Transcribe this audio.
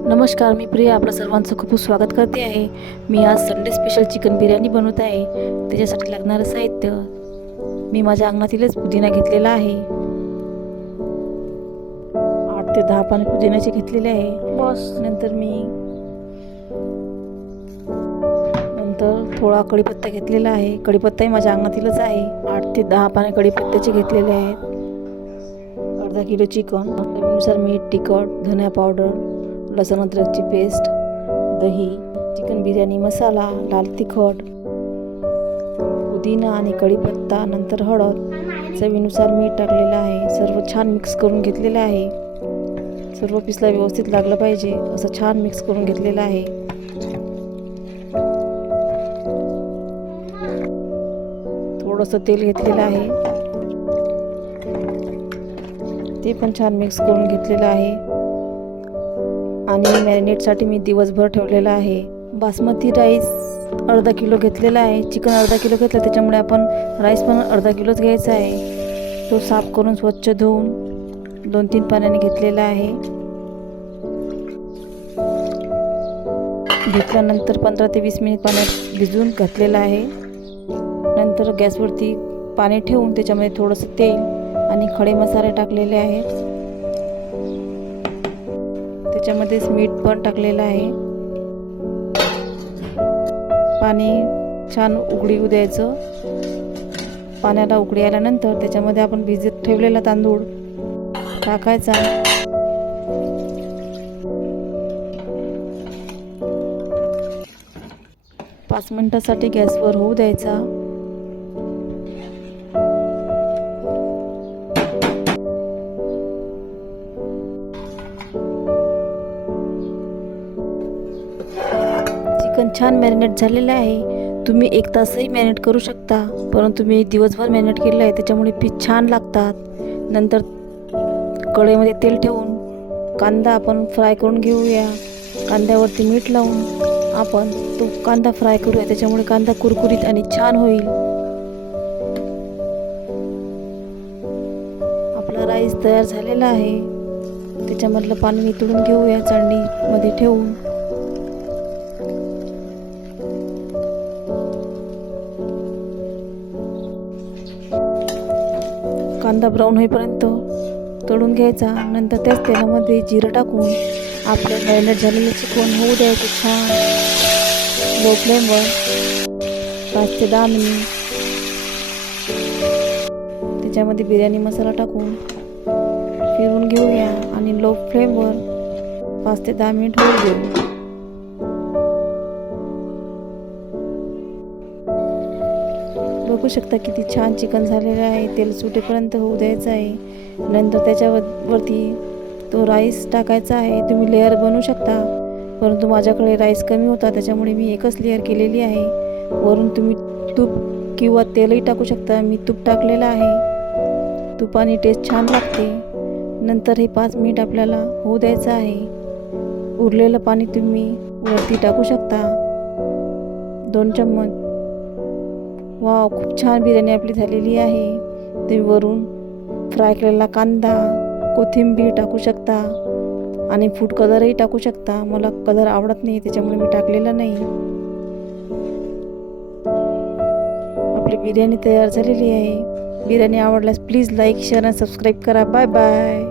नमस्कार, मी प्रिया आपलं सर्वांचं खूप स्वागत करते आहे. मी आज संडे स्पेशल चिकन बिर्याणी बनवत आहे. त्याच्यासाठी लागणारं साहित्य मी माझ्या अंगणातीलच पुदिना घेतलेला आहे. 8 ते 10 पाने पुदिन्याचे घेतलेले आहे. नंतर थोडा कढीपत्ता घेतलेला आहे. कढीपत्ताही माझ्या अंगणातीलच आहे. 8 ते 10 पाने कढीपत्त्याचे घेतलेले आहेत. अर्धा किलो चिकन, चवीनुसार मीठ, तिखट, धनिया पावडर, लसूण अद्रकची पेस्ट, दही, चिकन बिर्याणी मसाला, लाल तिखट, पुदिना आणि कढीपत्ता, नंतर हळद, चवीनुसार मीठ टाकलेलं आहे. सर्व छान मिक्स करून घेतलेलं आहे. सर्व पिसला व्यवस्थित लागलं पाहिजे असं छान मिक्स करून घेतलेलं आहे. थोडंसं तेल घेतलेलं आहे, ते पण छान मिक्स करून घेतलेलं आहे. आणि मॅरिनेटसाठी मी दिवसभर ठेवलेला आहे. बासमती राईस अर्धा किलो घेतलेला आहे. चिकन अर्धा किलो घेतलं, त्याच्यामुळे आपण राईस पण अर्धा किलोच घ्यायचा आहे. तो साफ करून स्वच्छ धुवून 2-3 पाण्याने घेतलेला आहे. घेतल्यानंतर 15 ते 20 मिनिट पाण्यात भिजवून घातलेला आहे. नंतर गॅसवरती पाणी ठेवून त्याच्यामध्ये थोडंसं तेल आणि खडे मसाले टाकलेले आहेत. त्याच्यामध्येच मीठ पण टाकलेलं आहे. पाणी छान उकळी येऊ द्यायचं. पाण्याला उकळी आल्यानंतर त्याच्यामध्ये आपण भिजत ठेवलेला तांदूळ टाकायचा. पाच मिनिटासाठी गॅसवर होऊ द्यायचा. चिकन छान मॅरिनेट झालेलं आहे. तुम्ही 1 तासही मॅरिनेट करू शकता, परंतु मी दिवसभर मॅरिनेट केलं आहे, त्याच्यामुळे पीस छान लागतात. नंतर कढईमध्ये तेल ठेवून कांदा आपण फ्राय करून घेऊया. कांद्यावरती मीठ लावून आपण तो कांदा फ्राय करूया, त्याच्यामुळे कांदा कुरकुरीत आणि छान होईल. आपला राईस तयार झालेला आहे. त्याच्यामधलं पाणी नितळून घेऊया चाळणीमध्ये ठेवून. कांदा ब्राऊन होईपर्यंत तळून घ्यायचा. नंतर त्याच तेलामध्ये जिरं टाकून आपले मॅरिनेट झालेले चिकन होऊ द्यायचे छान लो फ्लेमवर 5 ते 10 मिनिट. त्याच्यामध्ये बिर्याणी मसाला टाकून फिरून घेऊया आणि लो फ्लेमवर 5 ते 10 मिनिट होऊ देऊ. बघू शकता किती छान चिकन झालेलं आहे. तेल सुटेपर्यंत होऊ द्यायचं आहे. नंतर त्याच्यावरती तो राईस टाकायचा आहे. तुम्ही लेअर बनवू शकता, परंतु माझ्याकडे राईस कमी होता, त्याच्यामुळे मी एकच लेअर केलेली आहे. वरून तुम्ही तूप किंवा तेलही टाकू शकता. मी तूप टाकलेलं आहे. तुपाने टेस्ट छान लागते. नंतर हे 5 मिनिट आपल्याला होऊ द्यायचं आहे. उरलेलं पाणी तुम्ही वरती टाकू शकता 2 चम्मच. वाव, खूप छान बिर्याणी आपली झालेली आहे. तुम्ही वरून फ्राय केलेला कांदा, कोथिंबीर टाकू शकता आणि फूड कलरही टाकू शकता. मला कलर आवडत नाही, त्याच्यामुळे मी टाकलेला नाही. आपली बिर्याणी तयार झालेली आहे. बिर्याणी आवडल्यास प्लीज लाईक, शेअर आणि सबस्क्राईब करा. Bye bye.